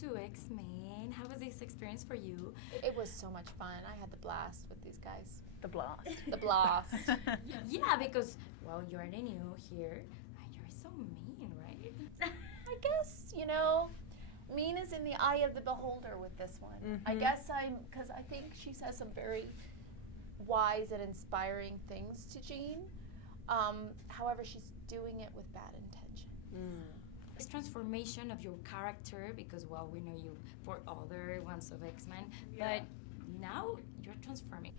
to X-Men. How was this experience for you? It was so much fun. I had the blast with these guys. The blast. The blast. Yeah, because, well, you're the new here. And you're so mean, right? I guess, mean is in the eye of the beholder with this one. Mm-hmm. I guess because I think she says some very wise and inspiring things to Jean. However, she's doing it with bad intention. This transformation of your character, because, well, we know you for other ones of X-Men, but now you're transforming.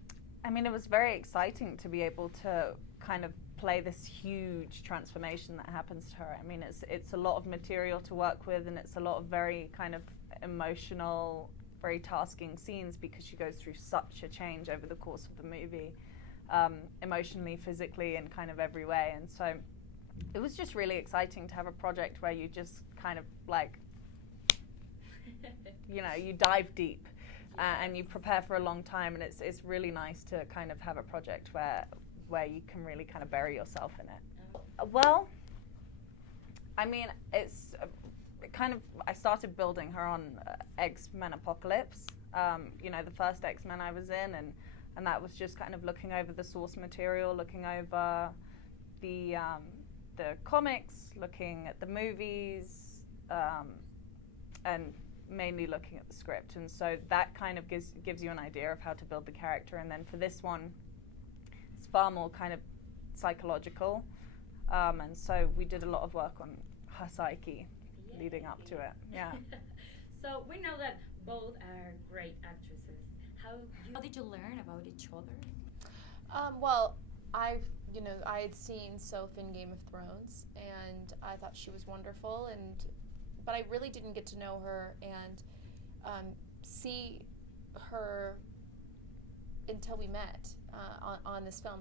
I mean, it was very exciting to be able to kind of play this huge transformation that happens to her. I mean, it's a lot of material to work with, and it's a lot of very kind of emotional, very tasking scenes because she goes through such a change over the course of the movie, emotionally, physically, in kind of every way. And so it was just really exciting to have a project where you just kind of like, you dive deep. And you prepare for a long time, and it's really nice to kind of have a project where you can really kind of bury yourself in it. Well, I mean, it's kind of, I started building her on X-Men Apocalypse, the first X-Men I was in, and that was just kind of looking over the source material, looking over the comics, looking at the movies, and mainly looking at the script. And so that kind of gives you an idea of how to build the character. And then for this one, it's far more kind of psychological. And so we did a lot of work on her psyche leading up to it. Yeah. So we know that both are great actresses. How did you learn about each other? Well, I had seen Sophie in Game of Thrones, and I thought she was wonderful, but I really didn't get to know her and see her until we met on this film.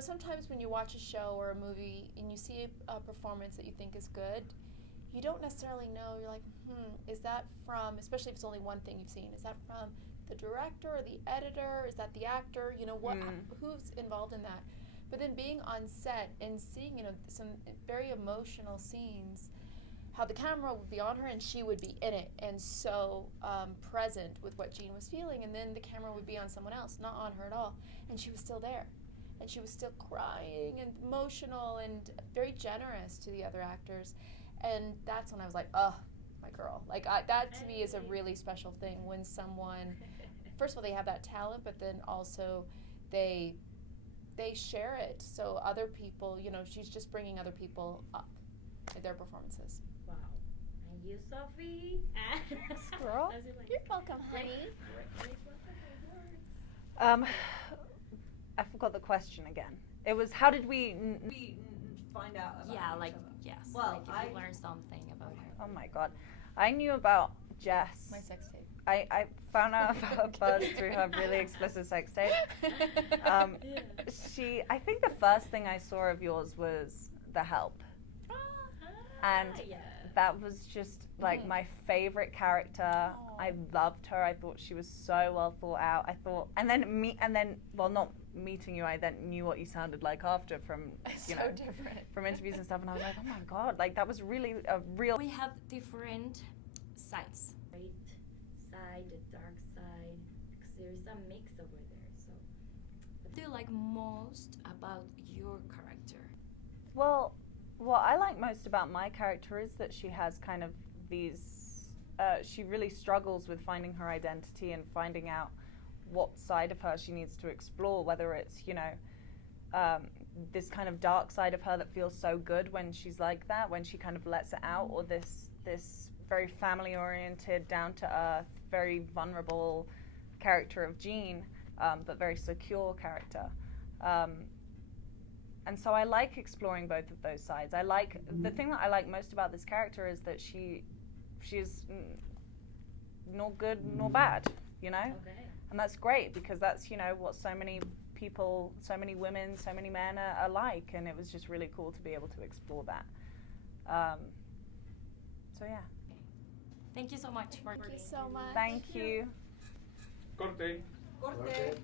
Sometimes when you watch a show or a movie and you see a performance that you think is good, you don't necessarily know. You're like, is that from, especially if it's only one thing you've seen, is that from the director or the editor? Is that the actor? Who's involved in that? But then being on set and seeing, some very emotional scenes, how the camera would be on her and she would be in it and so present with what Jean was feeling, and then the camera would be on someone else, not on her at all, and she was still there. And she was still crying and emotional and very generous to the other actors. And that's when I was like, oh, my girl. That to me is a really special thing when someone, first of all, they have that talent, but then also they share it. So other people, she's just bringing other people up in their performances. Wow. And you, Sophie? Girl. You're welcome, honey. I forgot the question again. It was, how did we find out about each other? Yes. Well, if you learned something about her. Oh my God. I knew about Jess. My sex tape. I found out about Buzz through her really explicit sex tape. I think the first thing I saw of yours was The Help. And that was just like my favorite character. Aww. I loved her. I thought she was so well thought out. Not meeting you, I then knew what you sounded like after from different. from interviews and stuff, and I was like, oh my God, like that was really a real. We have different sides. Right side, the dark side, because there is a mix over there. So, what do you like most about your character? Well, what I like most about my character is that she has kind of these. She really struggles with finding her identity and finding out what side of her she needs to explore, whether it's this kind of dark side of her that feels so good when she's like that, when she kind of lets it out, or this very family oriented, down to earth, very vulnerable character of Jean, but very secure character. And so I like exploring both of those sides. The thing that I like most about this character is that she's nor good nor bad, Okay. And that's great because that's, what so many people, so many women, so many men are like, and it was just really cool to be able to explore that. So yeah. Thank you so much for. Thank you so much. Thank you. Corte. Corte.